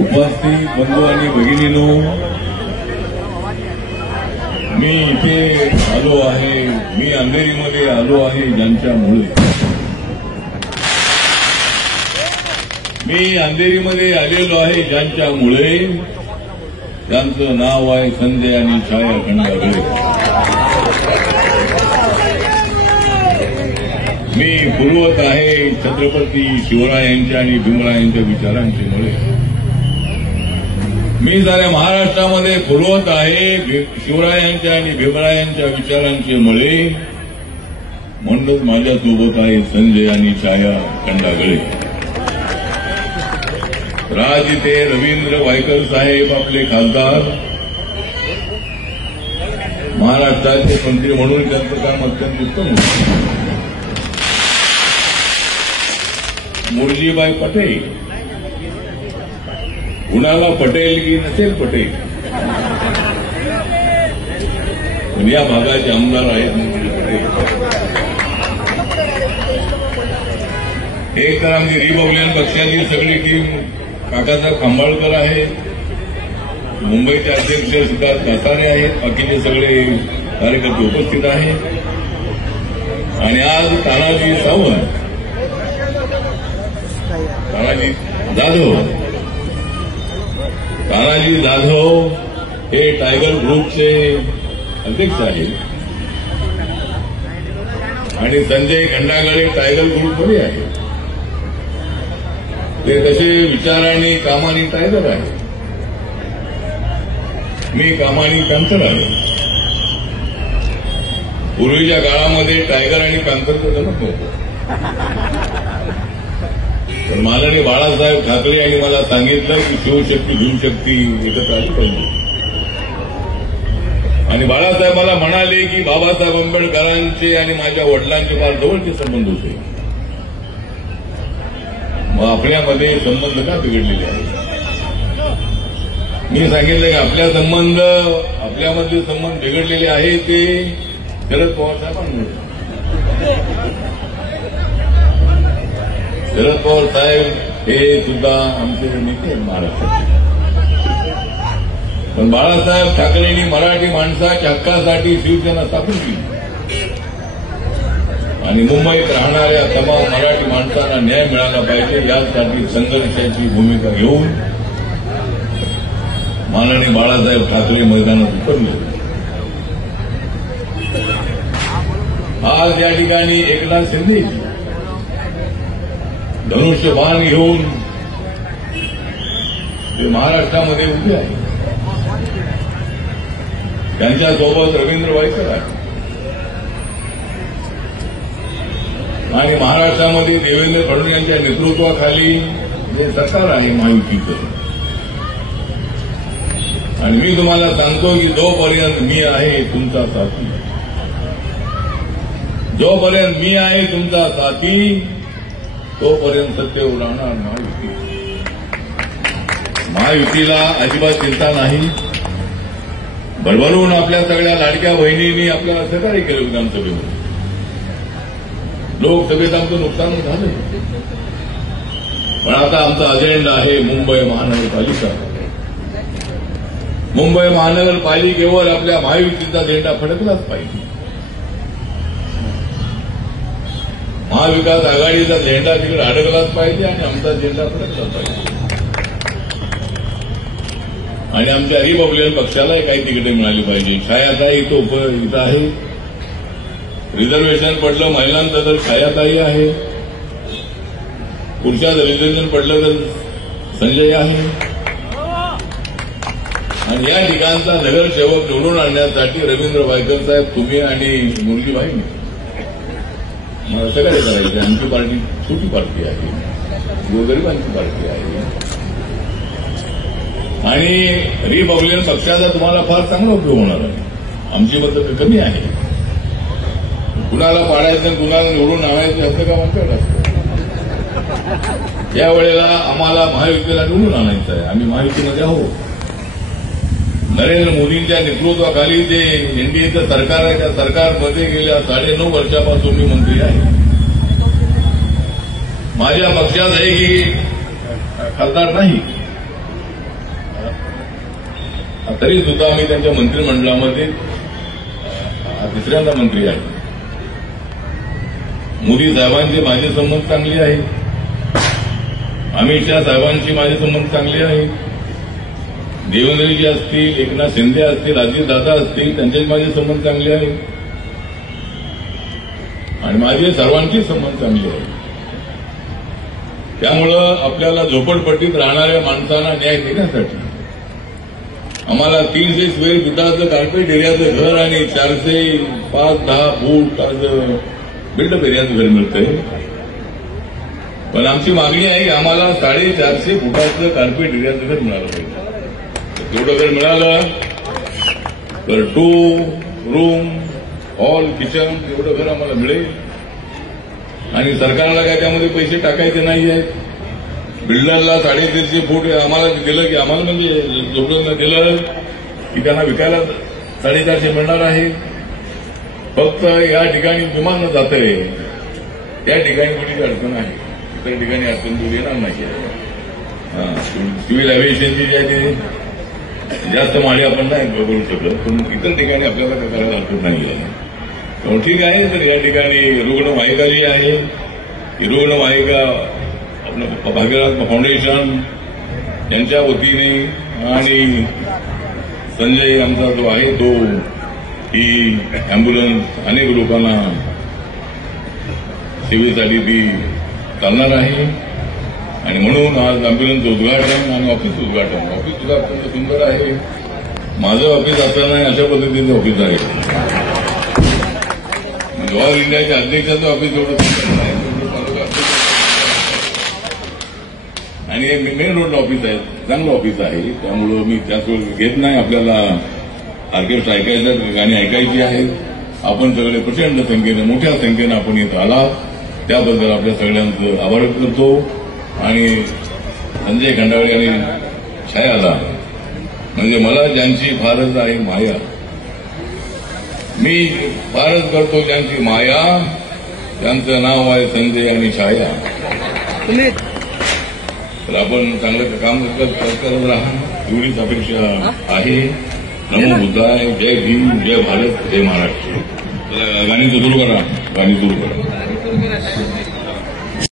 उपस्थित बंधू आणि भगिनींनो, मी इथे आलो आहे, मी अंधेरीमध्ये आलो आहे ज्यांच्यामुळे, मी अंधेरीमध्ये आलेलो आहे ज्यांच्यामुळे, त्यांचं नाव आहे संजय आणि छाया खंडागळे. मी पुरवत आहे छत्रपती शिवरायांच्या आणि भीमरायांच्या विचारांचे मुळे. मी साऱ्या महाराष्ट्रामध्ये फुलवत आहे शिवरायांच्या आणि भीमरायांच्या विचारांचे मळे. म्हणूनच माझ्यासोबत आहे संजय आणि छाया खंडागळे. राज इथे रवींद्र वायकर साहेब आपले खासदार, महाराष्ट्राचे मंत्री म्हणून त्यांचं काम अत्यंत उत्तम होतं. मुरलीबाई पटेल, कुणाला पटेल की नसेल पटेल, पण या भागाचे आमदार आहेत मुरली पटेल. एक तर आमची रिपब्लिकन पक्षाची सगळी टीम काकासाहेब खांबाळकर आहे, मुंबईचे अध्यक्ष सिद्धार्थ कासारे आहेत, बाकीचे सगळे कार्यकर्ते उपस्थित आहेत. आणि आज तानाजी सावंत, तानाजी जाधव हे टायगर ग्रुपचे अध्यक्ष आहेत आणि संजय खंडागळे टायगर ग्रुपमध्ये आहेत. ते तसे विचारांनी कामानी टायगर आहे, मी कामानी कांतर आहे. पूर्वीच्या काळामध्ये टायगर आणि कांतरचं जमत नव्हतं, पण माननीय बाळासाहेब ठाकरे यांनी मला सांगितलं की शिवशक्ती भीमशक्ती एकत्र आली पाहिजे. आणि बाळासाहेब मला म्हणाले की बाबासाहेब आंबेडकरांचे आणि माझ्या वडिलांचे फार जवळचे संबंध होते, मग आपल्यामध्ये संबंध का बिघडलेले आहेत. मी सांगितलं की आपल्यामध्ये संबंध बिघडलेले आहे ते शरद पवार साहेबांमुळे. शरद पवार साहेब हे सुद्धा आमचे नेते आहेत महाराष्ट्राचे, पण बाळासाहेब ठाकरेंनी मराठी माणसाच्या हक्कासाठी शिवसेना स्थापन केली आणि मुंबईत राहणाऱ्या तमाम मराठी माणसांना न्याय मिळाला पाहिजे यासाठी संघर्षाची भूमिका घेऊन माननीय बाळासाहेब ठाकरे मैदानात उतरले. आज या ठिकाणी एकनाथ शिंदे धनुष्यबाण घेऊन ते महाराष्ट्रामध्ये उभे आहे, त्यांच्यासोबत रवींद्र वायकर आहे आणि महाराष्ट्रामध्ये देवेंद्र फडणवीस यांच्या नेतृत्वाखाली जे सरकार आहे महायुतीचं. आणि मी तुम्हाला सांगतो की जोपर्यंत मी आहे तुमचा साथी, जोपर्यंत मी आहे तुमचा साथी, तोपर्यंत सत्य उडावणार महायुती. महायुतीला अजिबात चिंता नाही. भरभरून आपल्या सगळ्या लाडक्या बहिणींनी आपल्याला सहकार्य केलं विधानसभेमध्ये. लोकसभेत आमचं नुकसान झालं, पण आता आमचा अजेंडा आहे मुंबई महानगरपालिका. मुंबई महानगरपालिकेवर आपल्या महायुतीचा झेंडा फडकलाच पाहिजे. महाविकास आघाडीचा झेंडा तिकडे अडकलाच पाहिजे आणि आमचा झेंडा फडकलाच पाहिजे. आणि आमच्या रिपब्लिकन पक्षालाही काही तिकीटे मिळाली पाहिजे. छायाताई इथं आहे, रिझर्वेशन पडलं महिलांचं तर छायाताई आहे, पुरुषाचं रिझर्वेशन पडलं तर संजय आहे. आणि या ठिकाणचा नगरसेवक निवडून आणण्यासाठी रवींद्र वायकर साहेब, तुम्ही आणि मुरलीबाई मला सगळे करायचे. आमची पार्टी छोटी पार्टी आहे, गोरगरिबांची पार्टी आहे आणि रिपब्लिकन पक्षाचा तुम्हाला फार चांगला उपयोग होणार आहे. आमची मतं कमी आहे, कुणाला पाडायचं कुणाला निवडून आणायचं असं काम आमच्याकडे असतं. यावेळेला आम्हाला महायुतीला निवडून आणायचं आहे, आम्ही महायुतीमध्ये आहोत. नरेंद्र मोदींच्या नेतृत्वाखाली जे एनडीएचं सरकार आहे त्या सरकारमध्ये गेल्या 9.5 वर्षापासून मी मंत्री आहे. माझ्या पक्षात आहे की खासदार नाही, तरी सुद्धा मी त्यांच्या मंत्रिमंडळामध्ये तिसऱ्यांदा मंत्री आहे. मोदी साहेबांचे माझे संबंध चांगले आहेत, अमित शहा साहेबांची माझे संबंध चांगले आहेत, देवेंद्रजी असतील, एकनाथ शिंदे असतील, अजितदादा असतील, त्यांचे माझे संबंध चांगले आहेत आणि माझे सर्वांचे संबंध चांगले आहेत. त्यामुळं आपल्याला झोपडपट्टीत राहणाऱ्या माणसांना न्याय देण्यासाठी आम्हाला 300 स्क्वेअर फुटाचं कार्पेट एरियाचं घर आणि 405-10 फूट बिल्डअप एरियाचं घर मिळतंय. पण आमची मागणी आहे की आम्हाला 450 फुटाचं कार्पेट एरियाचं घर मिळालं पाहिजे. तेवढं घर मिळालं तर 2 रूम हॉल किचन एवढं घर आम्हाला मिळेल आणि सरकारला काय त्यामध्ये पैसे टाकायचे नाही आहेत. बिल्डरला 350 फूट आम्हाला दिलं की आम्हाला म्हणजे जोडून दिलं की त्यांना विकायला 450 मिळणार आहे. फक्त या ठिकाणी विमान जातंय त्या ठिकाणी थोडीशी अडचण आहे, इतर ठिकाणी अडचण दूर येणार नाही. सिव्हिल एव्हिएशनची जी आहे ते जास्त माळे आपण नाही करू शकत, पण इतर ठिकाणी आपल्याला काय करायला हरकत नाही आहे. ठीक आहे. तर या ठिकाणी रुग्णवाहिका जी आहे ही रुग्णवाहिका आपलं भागीरथ फाउंडेशन यांच्या वतीने आणि संजय आमचा जो आहे तो ही अँब्युलन्स अनेक लोकांना सेवेसाठी ती चालणार आहे आणि म्हणून आज अँब्युलन्सचं उद्घाटन आणि ऑफिस सुद्धा अत्यंत सुंदर आहे. माझं ऑफिस असताना अशा पद्धतीचं ऑफिस आहे. ऑल इंडियाच्या अध्यक्षाचं ऑफिस एवढं सुंदर आहे आणि हे मेन रोड ऑफिस आहे, चांगलं ऑफिस आहे. त्यामुळं मी त्याच घेत नाही. आपल्याला ऑर्केस्ट्रा ऐकायचं, गाणी ऐकायची आहेत. आपण सगळे प्रचंड संख्येनं मोठ्या संख्येनं आपण येत आलात त्याबद्दल आपल्या सगळ्यांचं आभार व्यक्त करतो. आणि संजय खंडागळे आणि छायाला म्हणजे मला ज्यांची फारच आहे माया, मी फारच करतो ज्यांची माया, त्यांचं नाव आहे संजय आणि छाया. तर आपण चांगलं काम करत राहा एवढीच अपेक्षा आहे. नमो बुद्धाय, जय भीम, जय भारत, जय महाराष्ट्र. गाणी सुरू करा.